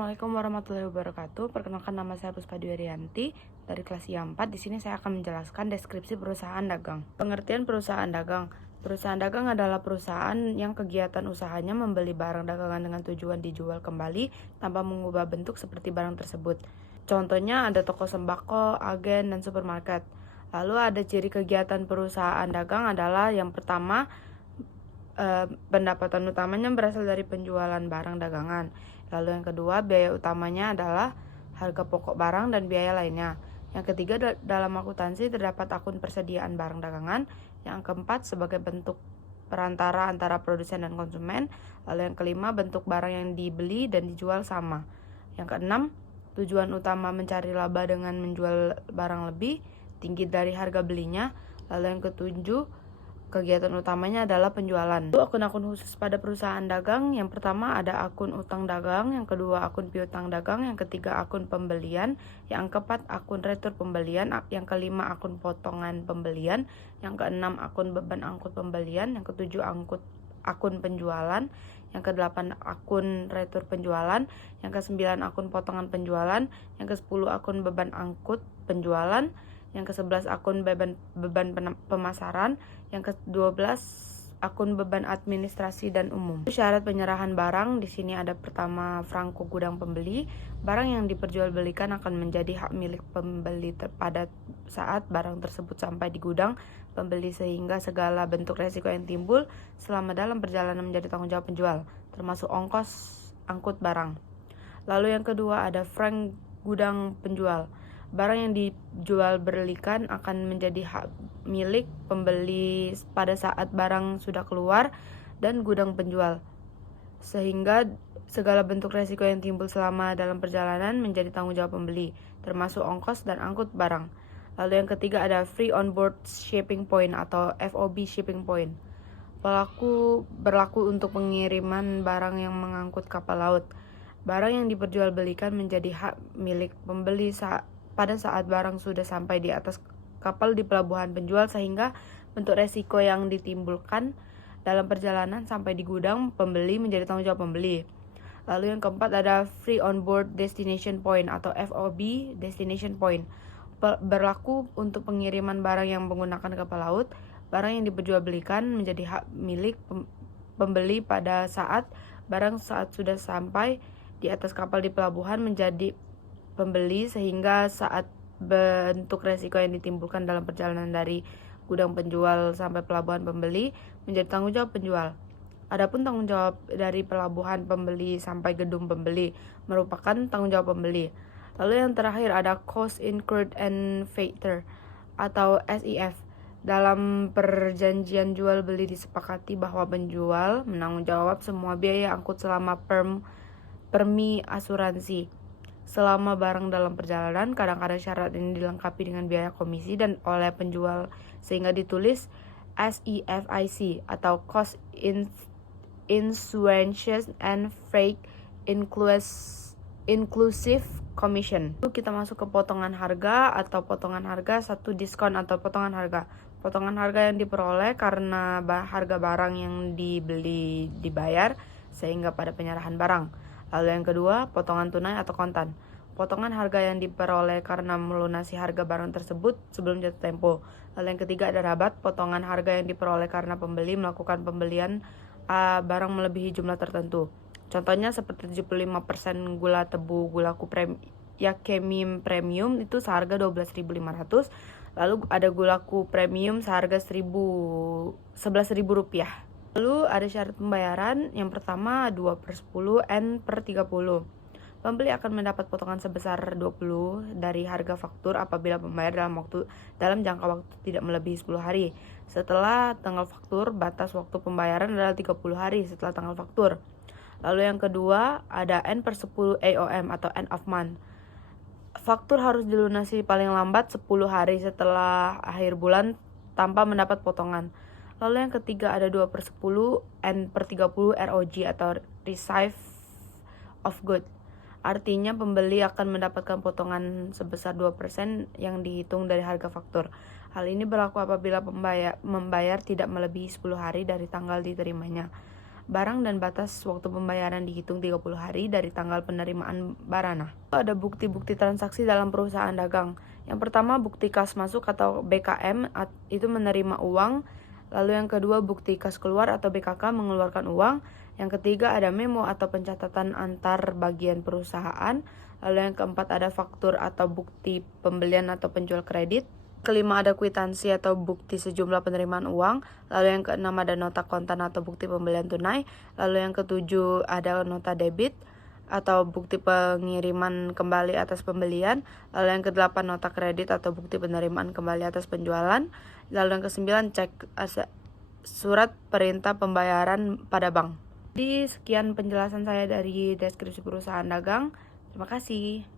Assalamualaikum warahmatullahi wabarakatuh. Perkenalkan, nama saya Puspa Dwiarianti dari kelas I4. Di sini saya akan menjelaskan deskripsi perusahaan dagang. Pengertian perusahaan dagang. Perusahaan dagang adalah perusahaan yang kegiatan usahanya membeli barang dagangan dengan tujuan dijual kembali tanpa mengubah bentuk seperti barang tersebut. Contohnya ada toko sembako, agen, dan supermarket. Lalu ada ciri kegiatan perusahaan dagang adalah yang pertama, pendapatan utamanya berasal dari penjualan barang dagangan. Lalu yang kedua, biaya utamanya adalah harga pokok barang dan biaya lainnya. Yang ketiga, dalam akuntansi terdapat akun persediaan barang dagangan. Yang keempat, sebagai bentuk perantara antara produsen dan konsumen. Lalu yang kelima, bentuk barang yang dibeli dan dijual sama. Yang keenam, tujuan utama mencari laba dengan menjual barang lebih tinggi dari harga belinya. Lalu yang ketujuh, kegiatan utamanya adalah penjualan. Akun-akun khusus pada perusahaan dagang. Yang pertama ada akun utang dagang, yang kedua akun piutang dagang, yang ketiga akun pembelian, yang keempat akun retur pembelian, yang kelima akun potongan pembelian, yang keenam akun beban angkut pembelian, yang ketujuh akun penjualan, yang kedelapan akun retur penjualan, yang kesembilan akun potongan penjualan, yang kesepuluh akun beban angkut penjualan, yang ke-11 akun beban pemasaran, yang ke-12 akun beban administrasi dan umum. Syarat penyerahan barang di sini ada pertama, franko gudang pembeli. Barang yang diperjualbelikan akan menjadi hak milik pembeli pada saat barang tersebut sampai di gudang pembeli, sehingga segala bentuk resiko yang timbul selama dalam perjalanan menjadi tanggung jawab penjual, termasuk ongkos angkut barang. Lalu yang kedua ada frank gudang penjual. Barang yang dijual belikan akan menjadi hak milik pembeli pada saat barang sudah keluar dan gudang penjual, sehingga segala bentuk resiko yang timbul selama dalam perjalanan menjadi tanggung jawab pembeli, termasuk ongkos dan angkut barang. Lalu yang ketiga ada free on board shipping point atau FOB shipping point. Berlaku untuk pengiriman barang yang mengangkut kapal laut. Barang yang diperjualbelikan menjadi hak milik pembeli pada saat barang sudah sampai di atas kapal di pelabuhan penjual, sehingga bentuk resiko yang ditimbulkan dalam perjalanan sampai di gudang pembeli menjadi tanggung jawab pembeli. Lalu yang keempat ada free on board destination point atau FOB destination point. Berlaku untuk pengiriman barang yang menggunakan kapal laut. Barang yang diperjualbelikan menjadi hak milik pembeli pada saat sudah sampai di atas kapal di pelabuhan menjadi pembeli, sehingga saat bentuk resiko yang ditimbulkan dalam perjalanan dari gudang penjual sampai pelabuhan pembeli menjadi tanggung jawab penjual. Adapun tanggung jawab dari pelabuhan pembeli sampai gedung pembeli merupakan tanggung jawab pembeli. Lalu yang terakhir ada cost incurred and freighter atau SIF. Dalam perjanjian jual beli disepakati bahwa penjual menanggung jawab semua biaya angkut selama permi asuransi selama barang dalam perjalanan. Kadang-kadang syarat ini dilengkapi dengan biaya komisi dan oleh penjual, sehingga ditulis SIFIC atau Cost Insurance and Freight Inclusive Commission. Kita masuk ke potongan harga atau potongan harga. Satu, diskon atau potongan harga. Potongan harga yang diperoleh karena harga barang yang dibeli dibayar sehingga pada penyerahan barang. Lalu yang kedua, potongan tunai atau kontan. Potongan harga yang diperoleh karena melunasi harga barang tersebut sebelum jatuh tempo. Lalu yang ketiga ada rabat, potongan harga yang diperoleh karena pembeli melakukan pembelian barang melebihi jumlah tertentu. Contohnya seperti 75% gula tebu gulaku Yakemim premium itu seharga 12.500. Lalu ada gulaku premium seharga 11.000 rupiah. Lalu ada syarat pembayaran. Yang pertama 2/10 N per 30. Pembeli akan mendapat potongan sebesar 20 dari harga faktur apabila membayar dalam jangka waktu tidak melebihi 10 hari. Setelah tanggal faktur, batas waktu pembayaran adalah 30 hari setelah tanggal faktur. Lalu yang kedua ada N per 10 AOM atau end of month. Faktur harus dilunasi paling lambat 10 hari setelah akhir bulan tanpa mendapat potongan. Lalu yang ketiga ada 2/10 N per 30 ROG atau Receive of Good. Artinya pembeli akan mendapatkan potongan sebesar 2% yang dihitung dari harga faktur. Hal ini berlaku apabila membayar tidak melebihi 10 hari dari tanggal diterimanya. barang dan batas waktu pembayaran dihitung 30 hari dari tanggal penerimaan barana. Ada bukti-bukti transaksi dalam perusahaan dagang. Yang pertama, bukti kas masuk atau BKM, itu menerima uang. Lalu yang kedua, bukti kas keluar atau BKK, mengeluarkan uang. Yang ketiga, ada memo atau pencatatan antar bagian perusahaan. Lalu yang keempat, ada faktur atau bukti pembelian atau penjual kredit. Kelima, ada kwitansi atau bukti sejumlah penerimaan uang. Lalu yang keenam, ada nota kontan atau bukti pembelian tunai. Lalu yang ketujuh, ada nota debit atau bukti pengiriman kembali atas pembelian. Lalu yang kedelapan, nota kredit atau bukti penerimaan kembali atas penjualan. Lalu yang kesembilan, surat perintah pembayaran pada bank. Jadi sekian penjelasan saya dari deskripsi perusahaan dagang. Terima kasih.